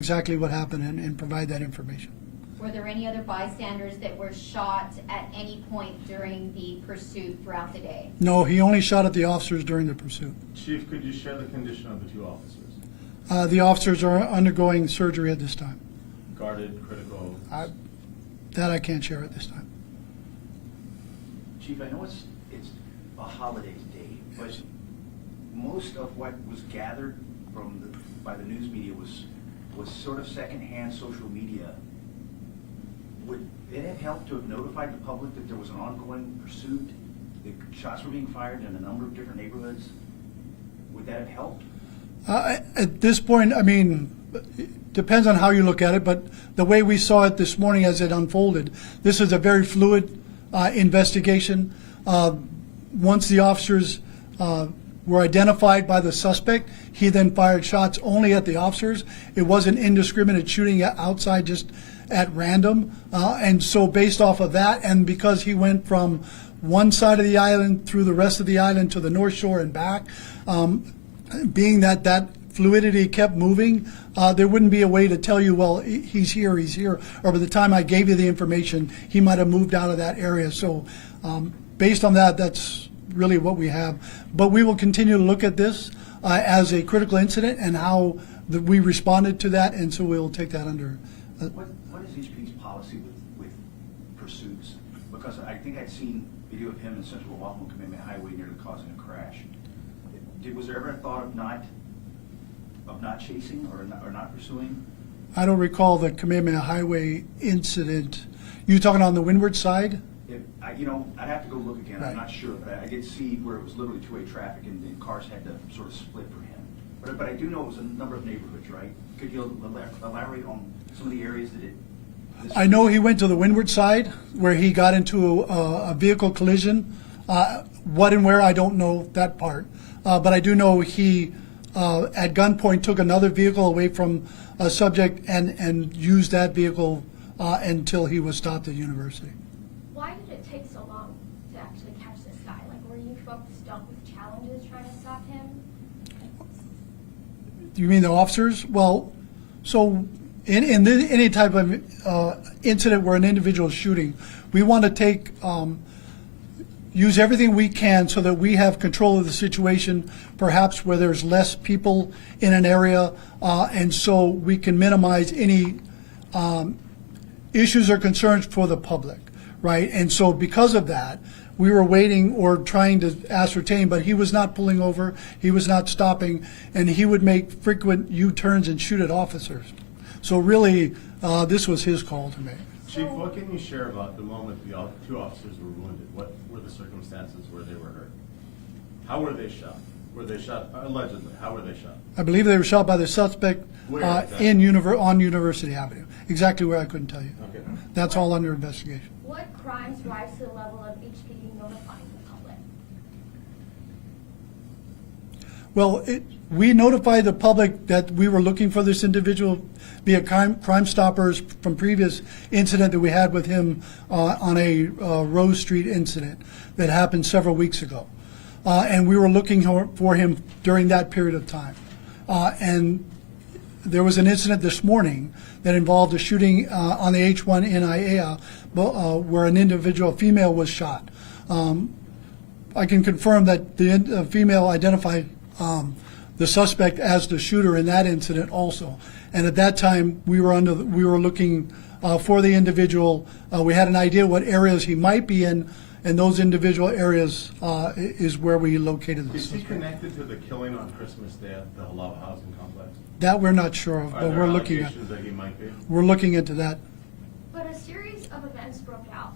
exactly what happened and provide that information. Were there any other bystanders that were shot at any point during the pursuit throughout the day? No, he only shot at the officers during the pursuit. Chief, could you share the condition of the two officers? The officers are undergoing surgery at this time. Guarded, critical? That I can't share at this time. Chief, I know it's a holiday day, but most of what was gathered by the news media was sort of secondhand social media. Would it have helped to have notified the public that there was an ongoing pursuit, that shots were being fired in a number of different neighborhoods? Would that have helped? At this point, I mean, it depends on how you look at it, but the way we saw it this morning as it unfolded, this is a very fluid investigation. Once the officers were identified by the suspect, he then fired shots only at the officers. It wasn't indiscriminate shooting outside just at random. And so based off of that, and because he went from one side of the island through the rest of the island to the North Shore and back, being that fluidity kept moving, there wouldn't be a way to tell you, well, he's here, or by the time I gave you the information, he might have moved out of that area. So based on that, that's really what we have. But we will continue to look at this as a critical incident and how we responded to that, and so we'll take that under. What is HP's policy with pursuits? Because I think I'd seen video of him in Central Oahu Kamehameha Highway nearly causing a crash. Was there ever a thought of not chasing or not pursuing? I don't recall the Kamehameha Highway incident. You talking on the windward side? I'd have to go look again. Right. I'm not sure, but I did see where it was literally two-way traffic and cars had to sort of split for him. But I do know it was a number of neighborhoods, right? Could you elaborate on some of the areas that it? I know he went to the windward side where he got into a vehicle collision. What and where, I don't know that part. But I do know he, at gunpoint, took another vehicle away from a subject and used that vehicle until he was stopped at university. Why did it take so long to actually catch this guy? Like, were you folks dealt with challenges trying to stop him? You mean the officers? Well, so in any type of incident where an individual is shooting, we want to use everything we can so that we have control of the situation, perhaps where there's less people in an area, and so we can minimize any issues or concerns for the public, right? And so because of that, we were waiting or trying to ascertain, but he was not pulling over, he was not stopping, and he would make frequent U-turns and shoot at officers. So really, this was his call to make. Chief, what can you share about the moment the two officers were wounded? What were the circumstances where they were hurt? How were they shot? Were they shot, allegedly, how were they shot? I believe they were shot by the suspect Where exactly? on University Avenue. Exactly where, I couldn't tell you. Okay. That's all under investigation. What crimes rise to the level of HPD notifying the public? Well, we notified the public that we were looking for this individual via Crime Stoppers from previous incident that we had with him on a Rose Street incident that happened several weeks ago. And we were looking for him during that period of time. And there was an incident this morning that involved a shooting on the H1 in Aiea where an individual, female, was shot. I can confirm that the female identified the suspect as the shooter in that incident also. And at that time, we were looking for the individual. We had an idea what areas he might be in, and those individual areas is where we located the Is he suspect. connected to the killing on Christmas Day at the Halava Housing Complex? That we're not sure of, Are but there we're looking at. allegations that he might be? We're looking into that. But a series of events broke out.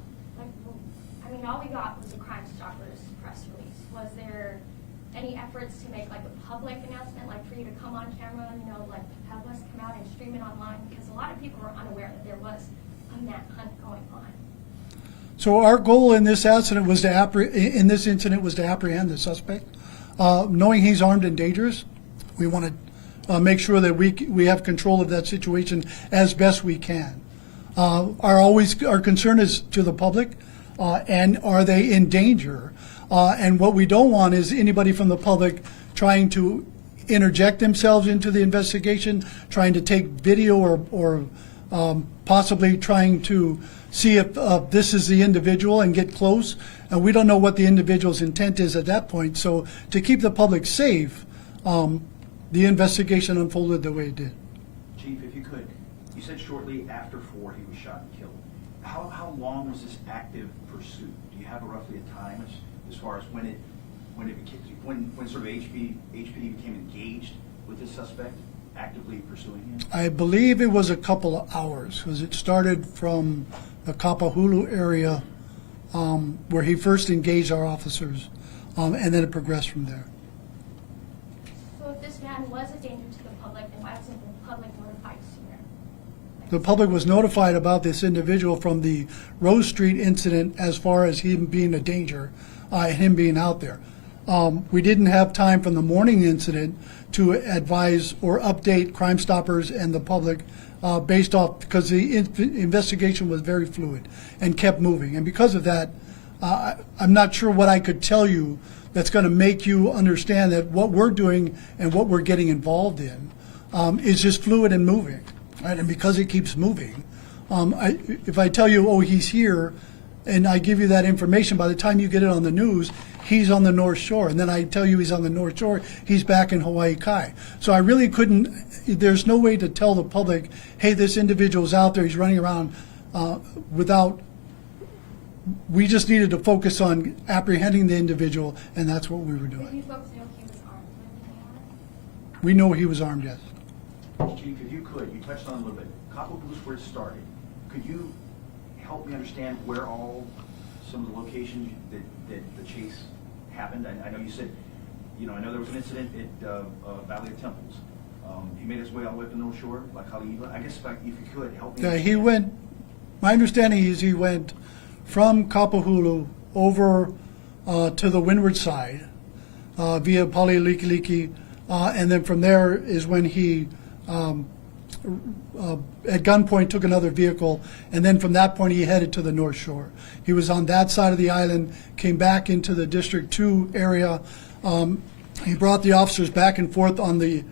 All we got was a Crime Stoppers press release. Was there any efforts to make like a public announcement, like for you to come on camera, like have us come out and stream it online? Because a lot of people were unaware that there was a manhunt going on. So our goal in this incident was to apprehend the suspect. Knowing he's armed and dangerous, we want to make sure that we have control of that situation as best we can. Our concern is to the public, and are they in danger? And what we don't want is anybody from the public trying to interject themselves into the investigation, trying to take video or possibly trying to see if this is the individual and get close. And we don't know what the individual's intent is at that point. So to keep the public safe, the investigation unfolded the way it did. Chief, if you could, you said shortly after 4 he was shot and killed. How long was this active pursuit? Do you have roughly a time as far as when sort of HPD became engaged with this suspect, actively pursuing him? I believe it was a couple of hours, because it started from the Kapahulu area, where he first engaged our officers, and then it progressed from there. So if this man was a danger to the public, then why wasn't the public notified sooner? The public was notified about this individual from the Rose Street incident as far as him being a danger, and him being out there. We didn't have time from the morning incident to advise or update Crime Stoppers and the public based off, because the investigation was very fluid and kept moving. And because of that, I'm not sure what I could tell you that's going to make you understand that what we're doing and what we're getting involved in is just fluid and moving, right? And because it keeps moving, if I tell you, oh, he's here, and I give you that information, by the time you get it on the news, he's on the North Shore. And then I tell you he's on the North Shore, he's back in Hawaii Kai. So I really couldn't, there's no way to tell the public, hey, this individual's out there, he's running around without, we just needed to focus on apprehending the individual, and that's what we were Did you doing. folks know he was armed when he came out? We know he was armed, yes. Chief, if you could, you touched on it a little bit. Kapahulu is where it started. Could you help me understand where all some of the locations that the chase happened? I know you said, I know there was an incident at Valley of Temples. He made his way all the way up to North Shore, like Haleiwa. I guess if you could help me. Yeah, he understand. went, my understanding is he went from Kapahulu over to the windward side via Palilikiliki, and then from there is when he at gunpoint took another vehicle, and then from that point he headed to the North Shore. He was on that side of the island, came back into the District 2 area. He brought the officers back and forth on the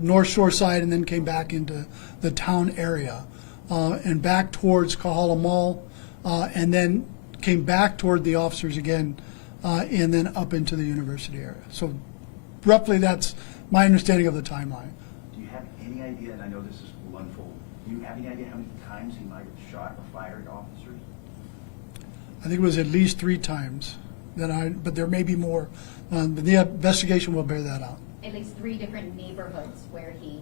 North Shore side, and then came back into the town area and back towards Kahala Mall, and then came back toward the officers again, and then up into the university area. So roughly that's my understanding of the timeline. Do you have any idea, and I know this will unfold, do you have any idea how many times he might have shot or fired at officers? I think it was at least 3 times, but there may be more. But the investigation will bear that out. At least 3 different neighborhoods where he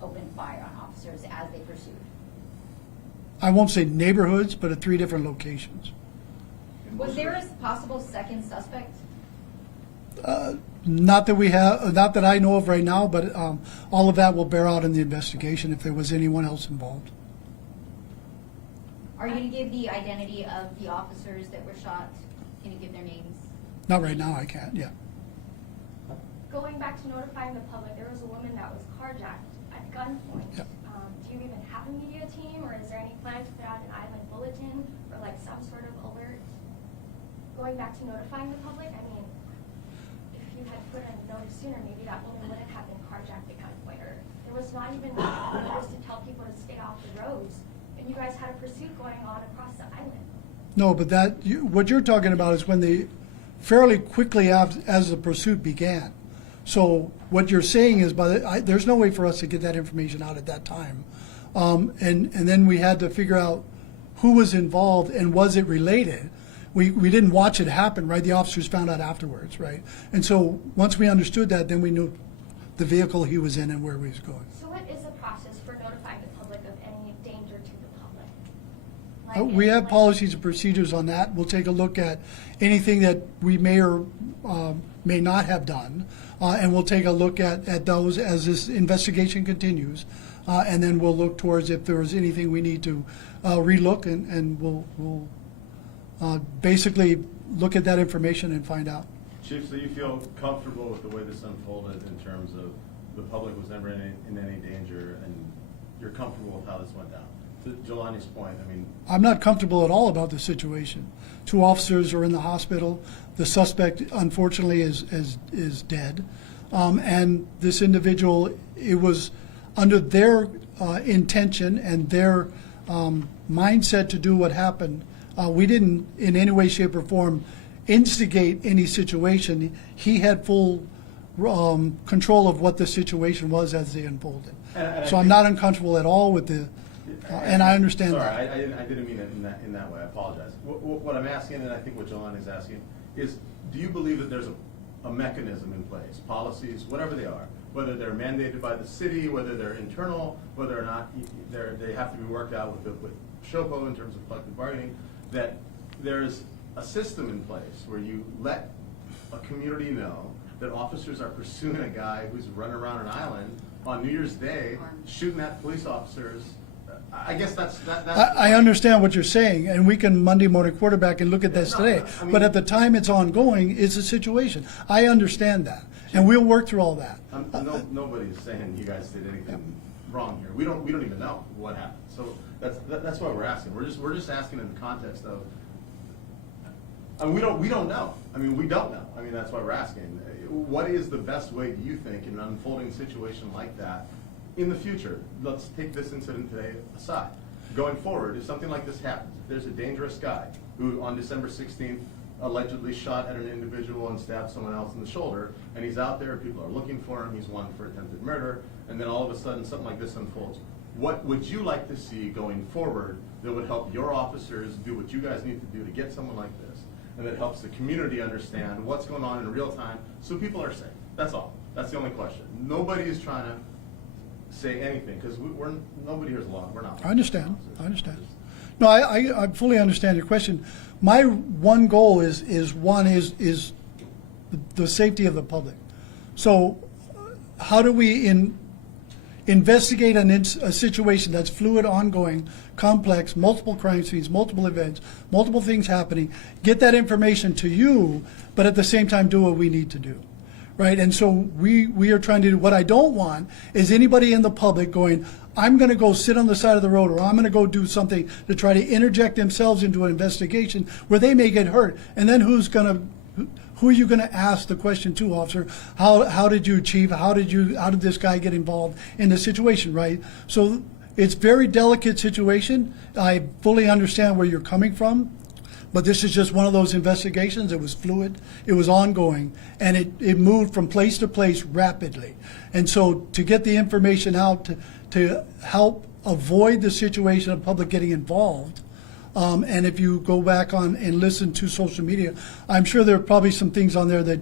opened fire on officers as they pursued. I won't say neighborhoods, but at 3 different locations. And Was most there of a possible second suspect? Not that I know of right now, but all of that will bear out in the investigation if there was anyone else involved. Are you going to give the identity of the officers that were shot? Can you give their names? Not right now, I can't, yeah. Going back to notifying the public, there was a woman that was carjacked at gunpoint. Yep. Do you even have a media team, or is there any plan to put out an island bulletin or like some sort of alert? Going back to notifying the public, I mean, if you had put a notice sooner, maybe that woman wouldn't have been carjacked at gunpoint, or there was not even notice to tell people to stay off the roads, and you guys had a pursuit going on across the island. No, but what you're talking about is when fairly quickly as the pursuit began. So what you're saying is, there's no way for us to get that information out at that time. And then we had to figure out who was involved and was it related. We didn't watch it happen, right? The officers found out afterwards, right? And so once we understood that, then we knew the vehicle he was in and where he was going. So what is the process for notifying the public of any danger to the public? We have policies and procedures on that. We'll take a look at anything that we may or may not have done, and we'll take a look at those as this investigation continues, and then we'll look towards if there is anything we need to relook, and we'll basically look at that information and find out. Chief, so you feel comfortable with the way this unfolded in terms of the public was never in any danger, and you're comfortable with how this went down? To Jelani's point, I mean, I'm not comfortable at all about the situation. 2 officers are in the hospital. The suspect, unfortunately, is dead. And this individual, it was under their intention and their mindset to do what happened. We didn't in any way, shape, or form instigate any situation. He had full control of what the situation was as they unfolded. And So I'm not uncomfortable at all with the, and I understand Sorry, that. I didn't mean it in that way, I apologize. What I'm asking, and I think what Joanne is asking, is do you believe that there's a mechanism in place, policies, whatever they are, whether they're mandated by the city, whether they're internal, whether or not they have to be worked out with SHOPO in terms of collective bargaining, that there's a system in place where you let a community know that officers are pursuing a guy who's running around an island on New Year's Day, shooting at police officers. I guess that's. I understand what you're saying, and we can Monday morning quarterback and look at this No, today. I mean- But at the time it's ongoing, it's a situation. I understand that, and we'll work through all that. Nobody's saying you guys did anything wrong here. We don't even know what happened. So that's why we're asking. We're just asking in the context of. I mean, we don't know. I mean, we don't know. I mean, that's why we're asking. What is the best way, do you think, in an unfolding situation like that in the future? Let's take this incident today aside. Going forward, if something like this happens, if there's a dangerous guy who on December 16th allegedly shot at an individual and stabbed someone else in the shoulder, and he's out there, people are looking for him, he's wanted for attempted murder, and then all of a sudden something like this unfolds. What would you like to see going forward that would help your officers do what you guys need to do to get someone like this, and that helps the community understand what's going on in real time so people are safe? That's all. That's the only question. Nobody is trying to say anything, because nobody here's law. We're not. I understand. No, I fully understand your question. My one goal is the safety of the public. So how do we investigate a situation that's fluid, ongoing, complex, multiple crime scenes, multiple events, multiple things happening, get that information to you, but at the same time do what we need to do, right? And so we are trying to do, what I don't want is anybody in the public going, I'm going to go sit on the side of the road, or I'm going to go do something to try to interject themselves into an investigation where they may get hurt. And then who are you going to ask the question to, officer? How did you achieve? How did this guy get involved in the situation, right? So it's a very delicate situation. I fully understand where you're coming from, but this is just one of those investigations. It was fluid, it was ongoing, and it moved from place to place rapidly. And so to get the information out to help avoid the situation of public getting involved. And if you go back on and listen to social media, I'm sure there are probably some things on there that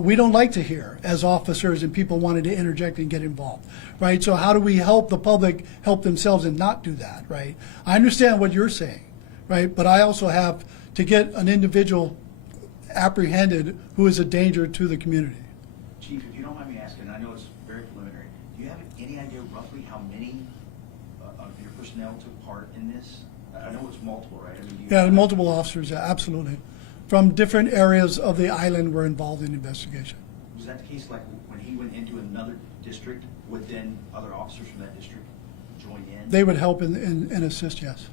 we don't like to hear as officers, and people wanted to interject and get involved, right? So how do we help the public help themselves and not do that, right? I understand what you're saying, right? But I also have to get an individual apprehended who is a danger to the community. Chief, if you don't mind me asking, I know it's very preliminary, do you have any idea roughly how many of your personnel took part in this? I know it's multiple, right? I mean, Yeah, multiple officers, yeah, absolutely. From different areas of the island were involved in investigation. Was that the case, like when he went into another district, would then other officers from that district join in? They would help and assist, yes.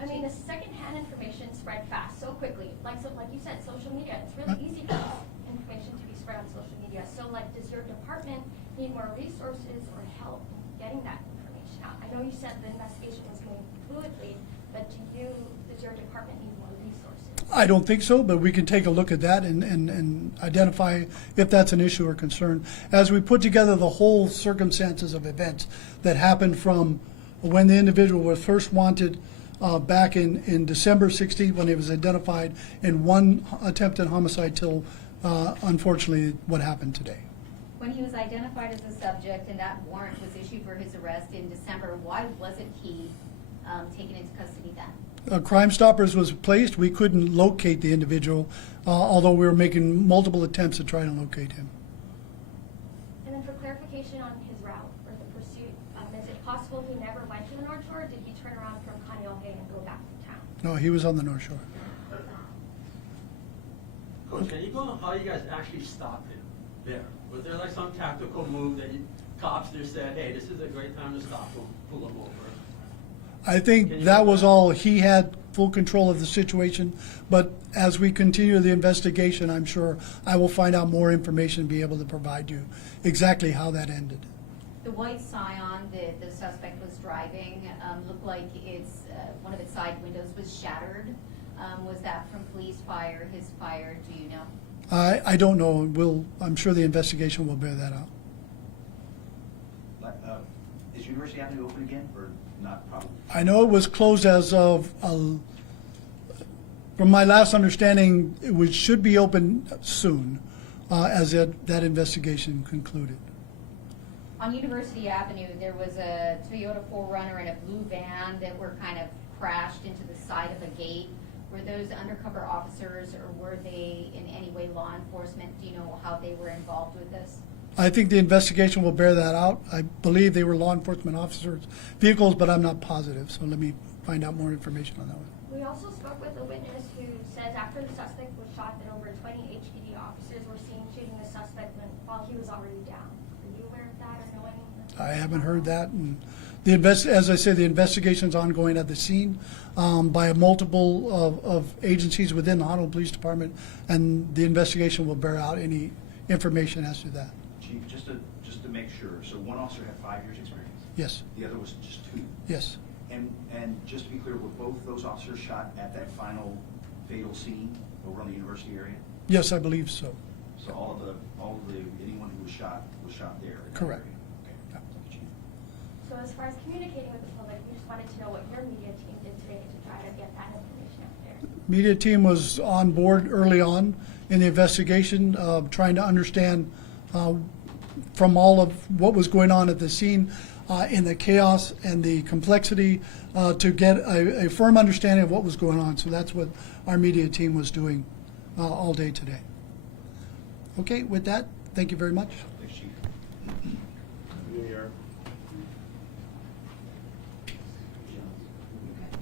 I mean, the secondhand information spread fast, so quickly. Like you said, social media, it's really easy for this information to be spread on social media. So like, does your department need more resources or help in getting that information out? I know you said the investigation was moving fluidly, but does your department need more resources? I don't think so, but we can take a look at that and identify if that's an issue or concern. As we put together the whole circumstances of events that happened from when the individual was first wanted back in December 16th, when he was identified in one attempted homicide, till unfortunately what happened today. When he was identified as a subject and that warrant was issued for his arrest in December, why wasn't he taken into custody then? Crime Stoppers was placed. We couldn't locate the individual, although we were making multiple attempts to try to locate him. And then for clarification on his route or the pursuit, is it possible he never went to the North Shore, or did he turn around from Kaneohe and go back to town? No, he was on the North Shore. Coach, can you go on how you guys actually stopped him there? Was there like some tactical move that cops just said, hey, this is a great time to stop him, pull him over? I think that was all, he had full control of the situation, but as we continue the investigation, I'm sure I will find out more information and be able to provide you exactly how that ended. The white Scion that the suspect was driving looked like one of its side windows was shattered. Was that from police fire, his fire, do you know? I don't know. I'm sure the investigation will bear that out. Is University Avenue open again, or not probably? I know it was closed as of, from my last understanding, should be open soon, as that investigation concluded. On University Avenue, there was a Toyota 4Runner and a blue van that were kind of crashed into the side of a gate. Were those undercover officers, or were they in any way law enforcement? Do you know how they were involved with this? I think the investigation will bear that out. I believe they were law enforcement officers' vehicles, but I'm not positive, so let me find out more information on that one. We also spoke with a witness who says after the suspect was shot that over 20 HPD officers were seen shooting the suspect while he was already down. Are you aware of that or knowing? I haven't heard that. And as I say, the investigation's ongoing at the scene by a multiple of agencies within the Honolulu Police Department, and the investigation will bear out any information as to that. Chief, just to make sure, so one officer had 5 years experience? Yes, The other was just 2? yes. And just to be clear, were both those officers shot at that final fatal scene over on the university area? Yes, I believe so. So all of the anyone who was shot there? in that Correct. area? Okay. Yeah. Thank you, Chief. So as far as communicating with the public, we just wanted to know what your media team did today to try to get that information out there. Media team was on board early on in the investigation, trying to understand from all of what was going on at the scene, in the chaos and the complexity, to get a firm understanding of what was going on. So that's what our media team was doing all day today. Okay, with that, thank you very much. Thanks, Chief.